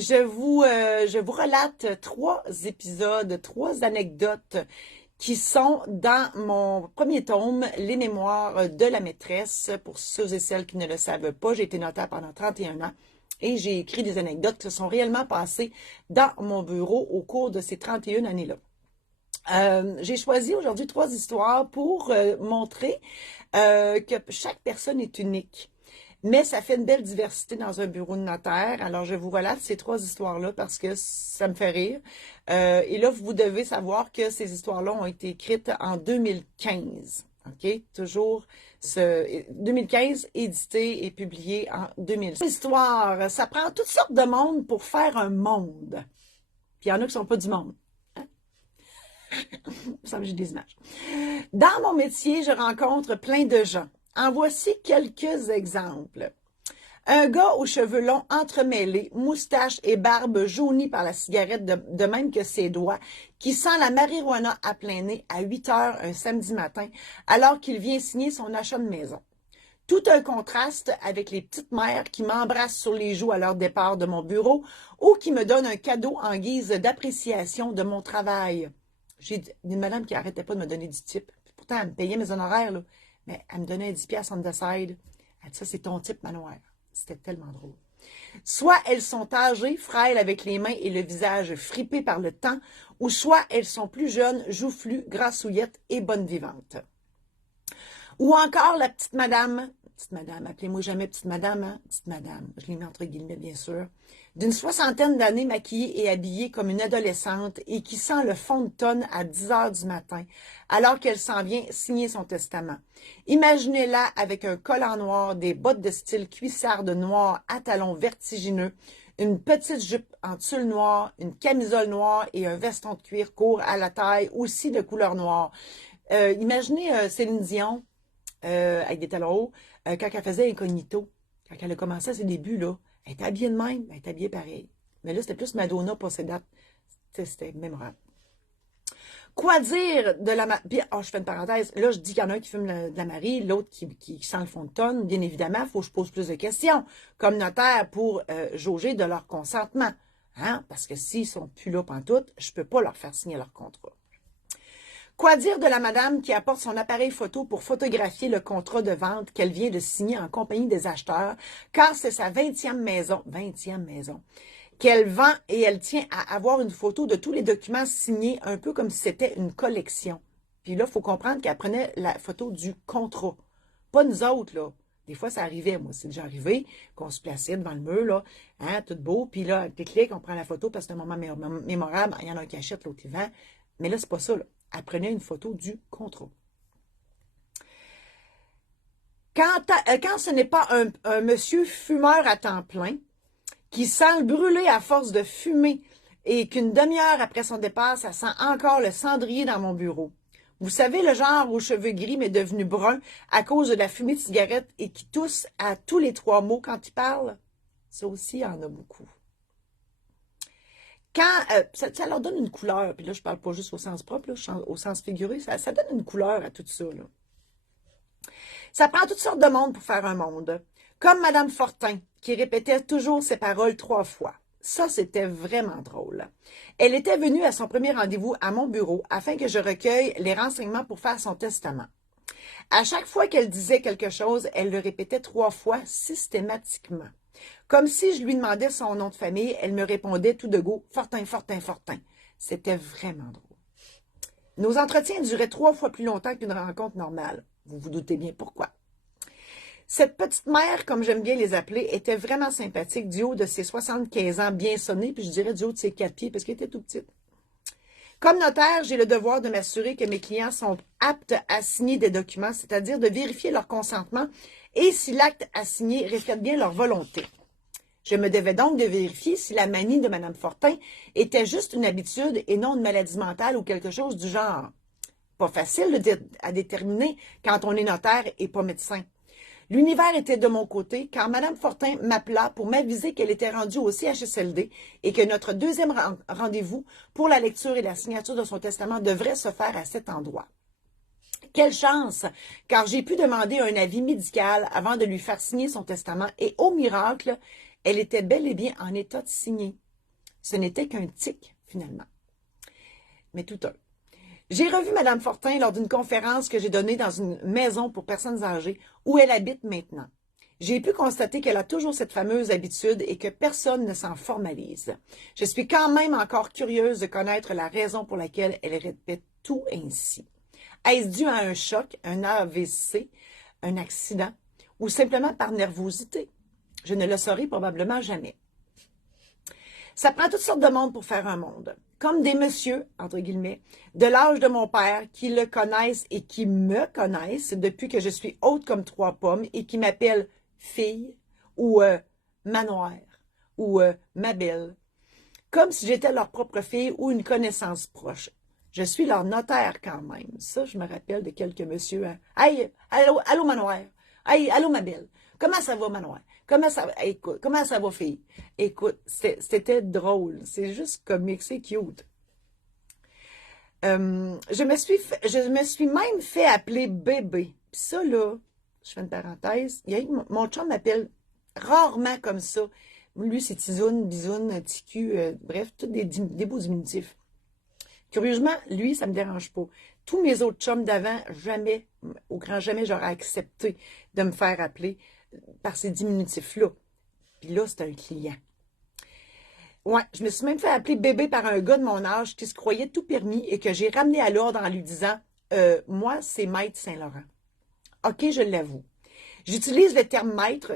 je vous relate 3 épisodes, 3 anecdotes qui sont dans mon premier tome, Les Mémoires de la maîtresse. Pour ceux et celles qui ne le savent pas, j'ai été notaire pendant 31 ans et j'ai écrit des anecdotes qui se sont réellement passées dans mon bureau au cours de ces 31 années-là. J'ai choisi aujourd'hui 3 histoires pour montrer que chaque personne est unique. Mais ça fait une belle diversité dans un bureau de notaire. Alors, je vous relate ces 3 histoires-là parce que ça me fait rire. Et là, vous devez savoir que ces histoires-là ont été écrites en 2015. OK? Toujours 2015, édité et publié en 2016. L'histoire, ça prend toutes sortes de monde pour faire un monde. Puis il y en a qui ne sont pas du monde. Ça me j'ai des images. Dans mon métier, je rencontre plein de gens. En voici quelques exemples. Un gars aux cheveux longs entremêlés, moustache et barbe jaunie par la cigarette de même que ses doigts, qui sent la marijuana à plein nez à 8 heures un samedi matin, alors qu'il vient signer son achat de maison. Tout un contraste avec les petites mères qui m'embrassent sur les joues à leur départ de mon bureau ou qui me donnent un cadeau en guise d'appréciation de mon travail. J'ai une madame qui n'arrêtait pas de me donner du type. Pourtant, elle me payait mes honoraires, là. Mais elle me donnait un 10 piastres on the side. Elle dit, ça, c'est ton type, manoir. C'était tellement drôle. Soit elles sont âgées, frêles avec les mains et le visage fripé par le temps, ou soit elles sont plus jeunes, joufflues, grassouillettes et bonnes vivantes. Ou encore la petite madame, appelez-moi jamais petite madame, hein? Petite madame, je l'ai mis entre guillemets bien sûr, d'une 60aine d'années maquillée et habillée comme une adolescente et qui sent le fond de tonne à 10 heures du matin, alors qu'elle s'en vient signer son testament. Imaginez-la avec un collant noir, des bottes de style cuissarde noire à talons vertigineux, une petite jupe en tulle noire, une camisole noire et un veston de cuir court à la taille, aussi de couleur noire. Imaginez Céline Dion, avec des talons hauts, quand elle faisait Incognito, quand elle a commencé à ses débuts, là, elle était habillée de même, elle était habillée pareil. Mais là, c'était plus Madonna pour ses dates. C'était mémorable. Quoi dire de la... Oh, je fais une parenthèse. Là, je dis qu'il y en a un qui fume de la Marie, l'autre qui sent le fond de tonne. Bien évidemment, il faut que je pose plus de questions, comme notaire, pour jauger de leur consentement. Hein? Parce que s'ils sont plus là pantoute, je ne peux pas leur faire signer leur contrat. Quoi dire de la madame qui apporte son appareil photo pour photographier le contrat de vente qu'elle vient de signer en compagnie des acheteurs, car c'est sa 20e maison, qu'elle vend et elle tient à avoir une photo de tous les documents signés, un peu comme si c'était une collection. Puis là, il faut comprendre qu'elle prenait la photo du contrat. Pas nous autres, là. Des fois, ça arrivait, moi, c'est déjà arrivé, qu'on se plaçait devant le mur, là, hein, tout beau, puis là, clic, on prend la photo parce que c'est un moment mémorable, il y en a un qui achète, l'autre il vend. Mais là, c'est pas ça, là. Elle prenait une photo du contrat. Quand ce n'est pas un monsieur fumeur à temps plein, qui sent le brûler à force de fumer et qu'une demi-heure après son départ, ça sent encore le cendrier dans mon bureau. Vous savez, le genre aux cheveux gris mais devenu brun à cause de la fumée de cigarette et qui tousse à tous les 3 mots quand il parle? Ça aussi, il y en a beaucoup. Quand ça leur donne une couleur, puis là, je parle pas juste au sens propre, là, au sens figuré, ça donne une couleur à tout ça, là. Ça prend toutes sortes de monde pour faire un monde. Comme Madame Fortin, qui répétait toujours ses paroles 3 fois. Ça, c'était vraiment drôle. Elle était venue à son premier rendez-vous à mon bureau afin que je recueille les renseignements pour faire son testament. À chaque fois qu'elle disait quelque chose, elle le répétait 3 fois systématiquement. Comme si je lui demandais son nom de famille, elle me répondait tout de go, Fortin, Fortin, Fortin. C'était vraiment drôle. Nos entretiens duraient 3 fois plus longtemps qu'une rencontre normale. Vous vous doutez bien pourquoi. Cette petite mère, comme j'aime bien les appeler, était vraiment sympathique du haut de ses 75 ans bien sonnés, puis je dirais du haut de ses 4 pieds parce qu'elle était tout petite. Comme notaire, j'ai le devoir de m'assurer que mes clients sont aptes à signer des documents, c'est-à-dire de vérifier leur consentement et si l'acte à signer reflète bien leur volonté. Je me devais donc de vérifier si la manie de Mme Fortin était juste une habitude et non une maladie mentale ou quelque chose du genre. Pas facile à déterminer quand on est notaire et pas médecin. L'univers était de mon côté quand Mme Fortin m'appela pour m'aviser qu'elle était rendue au CHSLD et que notre deuxième rendez-vous pour la lecture et la signature de son testament devrait se faire à cet endroit. Quelle chance, car j'ai pu demander un avis médical avant de lui faire signer son testament et au miracle, elle était bel et bien en état de signer. Ce n'était qu'un tic, finalement. Mais tout un. J'ai revu Mme Fortin lors d'une conférence que j'ai donnée dans une maison pour personnes âgées où elle habite maintenant. J'ai pu constater qu'elle a toujours cette fameuse habitude et que personne ne s'en formalise. Je suis quand même encore curieuse de connaître la raison pour laquelle elle répète tout ainsi. Est-ce dû à un choc, un AVC, un accident ou simplement par nervosité? Je ne le saurai probablement jamais. Ça prend toutes sortes de monde pour faire un monde. Comme des messieurs, entre guillemets, de l'âge de mon père, qui le connaissent et qui me connaissent depuis que je suis haute comme 3 pommes et qui m'appellent fille ou manoir ou ma belle, comme si j'étais leur propre fille ou une connaissance proche. Je suis leur notaire quand même. Ça, je me rappelle de quelques messieurs. Hein. Hey, allô manoir. Hey, allô ma belle. Comment ça va manoir? Écoute, comment ça va, fille? Écoute, c'était drôle. C'est juste comique, c'est cute. Je me suis même fait appeler bébé. Puis ça, là, je fais une parenthèse. Mon chum m'appelle rarement comme ça. Lui, c'est Tizoune, Bizoune, Ticu, bref, tous des beaux diminutifs. Curieusement, lui, ça me dérange pas. Tous mes autres chums d'avant, jamais, au grand jamais, j'aurais accepté de me faire appeler par ces diminutifs-là. Puis là, c'est un client. Ouais, je me suis même fait appeler bébé par un gars de mon âge qui se croyait tout permis et que j'ai ramené à l'ordre en lui disant « Moi, c'est Maître Saint-Laurent. » OK, je l'avoue. J'utilise le terme maître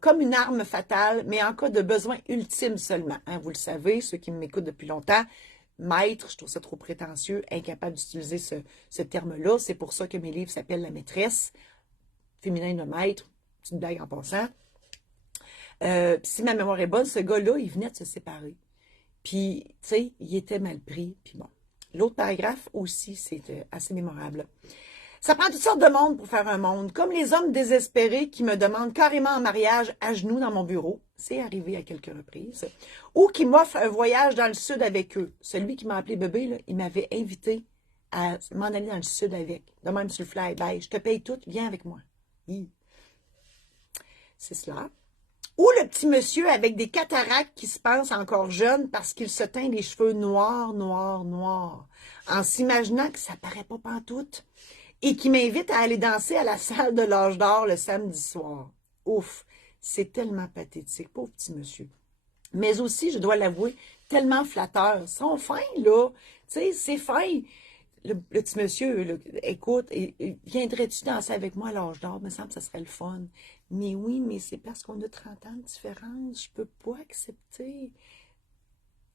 comme une arme fatale, mais en cas de besoin ultime seulement. Hein, vous le savez, ceux qui m'écoutent depuis longtemps, maître, je trouve ça trop prétentieux, incapable d'utiliser ce terme-là. C'est pour ça que mes livres s'appellent La maîtresse, féminin de maître, petite blague en passant. Si ma mémoire est bonne, ce gars-là, il venait de se séparer. Puis, tu sais, il était mal pris. Puis bon, l'autre paragraphe aussi, c'est assez mémorable. Ça prend toutes sortes de monde pour faire un monde, comme les hommes désespérés qui me demandent carrément en mariage à genoux dans mon bureau. C'est arrivé à quelques reprises. Ou qui m'offrent un voyage dans le sud avec eux. Celui qui m'a appelé bébé, là, il m'avait invité à m'en aller dans le sud avec. De même sur le fly-by. Je te paye tout, viens avec moi. C'est cela. Ou le petit monsieur avec des cataractes qui se pense encore jeune parce qu'il se teint les cheveux noirs, noirs, noirs, en s'imaginant que ça paraît pas pantoute, et qui m'invite à aller danser à la salle de l'âge d'or le samedi soir. Ouf, c'est tellement pathétique, pauvre petit monsieur. Mais aussi, je dois l'avouer, tellement flatteur. Ils sont fins, là. Tu sais, c'est fin. Le petit monsieur, là, écoute, viendrais-tu danser avec moi à l'âge d'or? Il me semble que ça serait le fun. Mais oui, mais c'est parce qu'on a 30 ans de différence. Je peux pas accepter.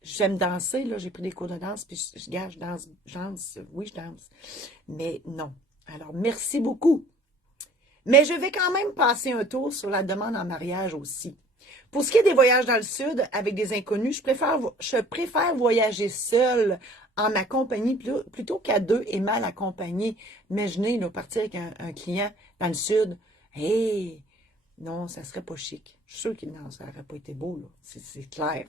J'aime danser, là. J'ai pris des cours de danse, puis je danse. Oui, je danse. Mais non. Alors, merci beaucoup. Mais je vais quand même passer un tour sur la demande en mariage aussi. Pour ce qui est des voyages dans le sud avec des inconnus, je préfère voyager seule en ma compagnie plutôt qu'à deux et mal accompagnée. Imaginez, là, partir avec un client dans le sud. Hey, non, ça serait pas chic. Je suis sûre que non, ça n'aurait pas été beau, là. C'est clair.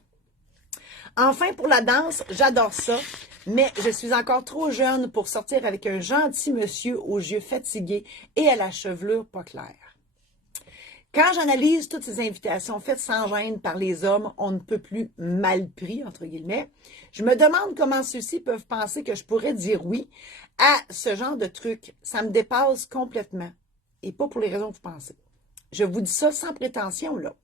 Enfin, pour la danse, j'adore ça, mais je suis encore trop jeune pour sortir avec un gentil monsieur aux yeux fatigués et à la chevelure pas claire. Quand j'analyse toutes ces invitations faites sans gêne par les hommes, on ne peut plus mal pris, entre guillemets, je me demande comment ceux-ci peuvent penser que je pourrais dire oui à ce genre de truc. Ça me dépasse complètement, et pas pour les raisons que vous pensez. Je vous dis ça sans prétention, là.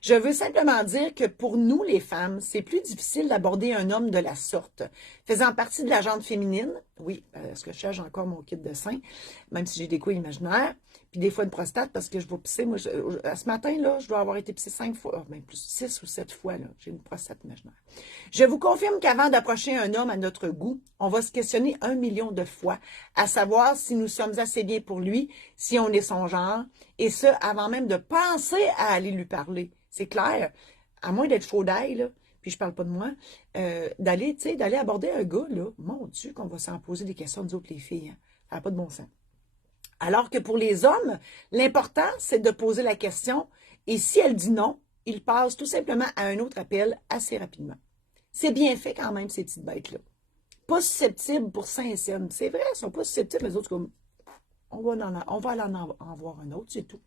Je veux simplement dire que pour nous, les femmes, c'est plus difficile d'aborder un homme de la sorte. Faisant partie de la gente féminine, oui, parce que je cherche encore mon kit de sein, même si j'ai des couilles imaginaires, puis des fois une prostate parce que je vais pisser. Moi, ce matin, là, je dois avoir été pissée 5 fois, même plus 6 ou 7 fois, là, j'ai une prostate imaginaire. Je vous confirme qu'avant d'approcher un homme à notre goût, on va se questionner 1 million de fois, à savoir si nous sommes assez bien pour lui, si on est son genre, et ce, avant même de penser à aller lui parler. C'est clair, à moins d'être chaud d'ail, là, puis je parle pas de moi, d'aller aborder un gars, là, mon Dieu, qu'on va s'en poser des questions, nous autres, les filles, hein. Ça n'a pas de bon sens. Alors que pour les hommes, l'important, c'est de poser la question, et si elle dit non, il passe tout simplement à un autre appel assez rapidement. C'est bien fait quand même, ces petites bêtes-là. Pas susceptibles pour Saint-Saëns. C'est vrai, elles sont pas susceptibles, mais autres, comme, on va aller en voir un autre, c'est tout.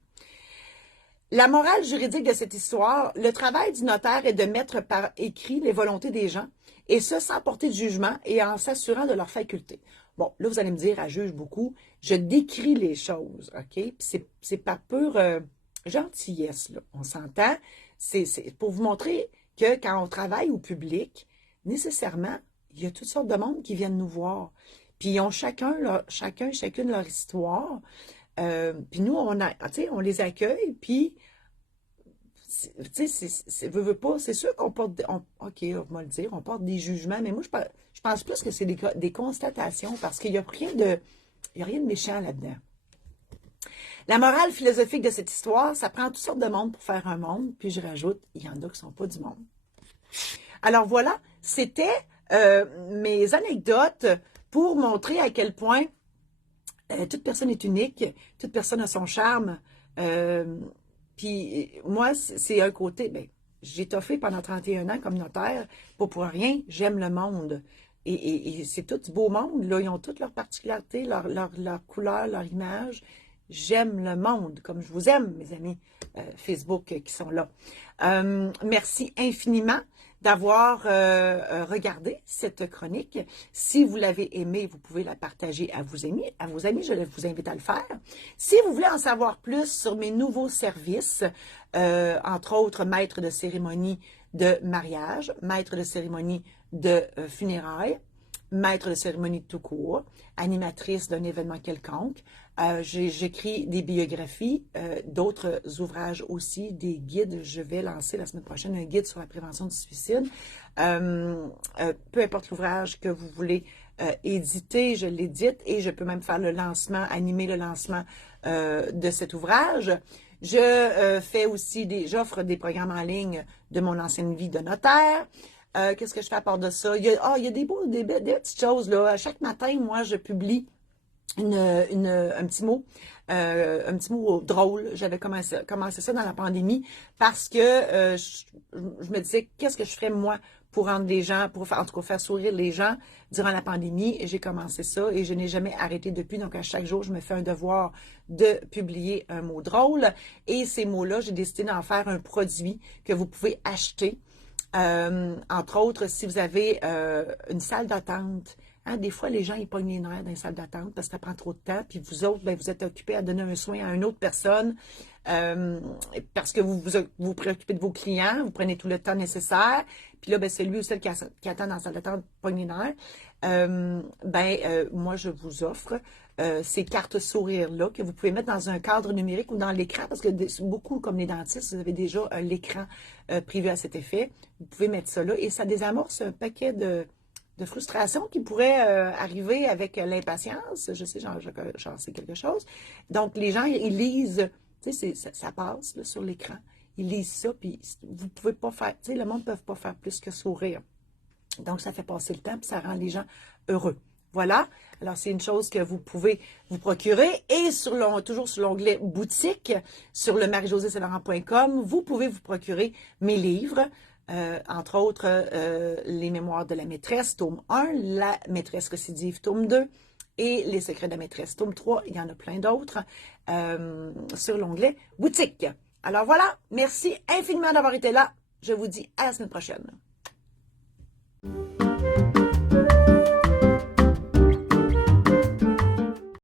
La morale juridique de cette histoire, le travail du notaire est de mettre par écrit les volontés des gens, et ce, sans porter de jugement et en s'assurant de leurs facultés. Bon, là, vous allez me dire, elle juge beaucoup. Je décris les choses, OK? Puis c'est par pure gentillesse, là. On s'entend. C'est pour vous montrer que quand on travaille au public, nécessairement, il y a toutes sortes de monde qui viennent nous voir. Puis ils ont chacune leur histoire. Puis nous, on les accueille, puis, tu sais, veut pas, c'est sûr qu'on porte, OK, on va le dire, on porte des jugements, mais moi, je pense plus que c'est des constatations, parce qu'il n'y a il y a rien de méchant là-dedans. La morale philosophique de cette histoire, ça prend toutes sortes de monde pour faire un monde, puis je rajoute, il y en a qui ne sont pas du monde. Alors voilà, c'était mes anecdotes pour montrer à quel point toute personne est unique, toute personne a son charme. Puis moi, c'est un côté, ben, j'ai toffé pendant 31 ans comme notaire, pas pour rien, j'aime le monde. Et c'est tout du beau monde, là, ils ont toutes leurs particularités, leur couleur, leur image. J'aime le monde, comme je vous aime, mes amis Facebook qui sont là. Merci infiniment d'avoir regardé cette chronique. Si vous l'avez aimée, vous pouvez la partager à vos amis. Je vous invite à le faire. Si vous voulez en savoir plus sur mes nouveaux services, entre autres maître de cérémonie de mariage, maître de cérémonie de funérailles, maître de cérémonie de tout court, animatrice d'un événement quelconque. J'écris des biographies, d'autres ouvrages aussi, des guides. Je vais lancer la semaine prochaine un guide sur la prévention du suicide. Peu importe l'ouvrage que vous voulez éditer, je l'édite et je peux même faire le lancement, animer le lancement de cet ouvrage. Je fais aussi j'offre des programmes en ligne de mon ancienne vie de notaire. Qu'est-ce que je fais à part de ça? Il y a des petites choses, là. Chaque matin, moi, je publie un petit mot drôle. J'avais commencé ça dans la pandémie parce que je me disais, qu'est-ce que je ferais, moi, pour rendre les gens, en tout cas, faire sourire les gens durant la pandémie. Et j'ai commencé ça et je n'ai jamais arrêté depuis. Donc, à chaque jour, je me fais un devoir de publier un mot drôle. Et ces mots-là, j'ai décidé d'en faire un produit que vous pouvez acheter. Entre autres, si vous avez une salle d'attente, hein, des fois, les gens, ils pognent les nerfs dans les salles d'attente parce que ça prend trop de temps, puis vous autres, ben, vous êtes occupés à donner un soin à une autre personne parce que vous préoccupez de vos clients, vous prenez tout le temps nécessaire, puis là, ben, celui ou celle qui attend dans la salle d'attente pogne les nerfs. Moi, je vous offre ces cartes sourires-là que vous pouvez mettre dans un cadre numérique ou dans l'écran, parce que beaucoup, comme les dentistes, vous avez déjà l'écran privé à cet effet. Vous pouvez mettre ça là et ça désamorce un paquet de frustration qui pourrait arriver avec l'impatience. Je sais, j'en sais quelque chose. Donc, les gens, ils lisent, tu sais, ça passe là, sur l'écran. Ils lisent ça, puis vous pouvez pas faire, tu sais, le monde ne peut pas faire plus que sourire. Donc, ça fait passer le temps, puis ça rend les gens heureux. Voilà. Alors, c'est une chose que vous pouvez vous procurer. Et toujours sur l'onglet boutique, sur le marie-josée-saint-laurent.com, vous pouvez vous procurer mes livres, entre autres, les mémoires de la maîtresse, tome 1, la maîtresse récidive, tome 2, et les secrets de la maîtresse, tome 3. Il y en a plein d'autres sur l'onglet boutique. Alors voilà, merci infiniment d'avoir été là. Je vous dis à la semaine prochaine.